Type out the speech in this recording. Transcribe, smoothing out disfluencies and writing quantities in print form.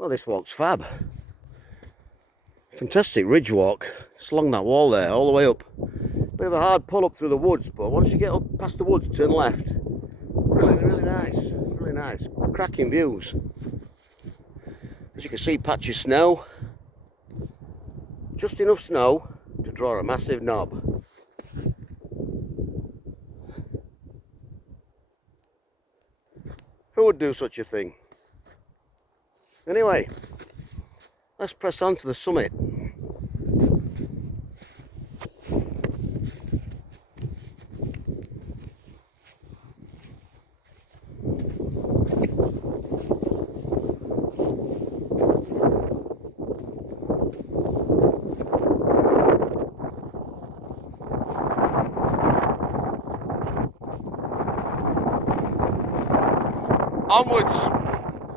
Well, this walk's fab. Fantastic ridge walk. It's along that wall there, all the way up. Bit of a hard pull up through the woods, but once you get up past the woods, turn left. Really nice. Really nice. Cracking views. As you can see, patches of snow. Just enough snow to draw a massive knob. Who would do such a thing? Anyway, let's press on to the summit. Onwards!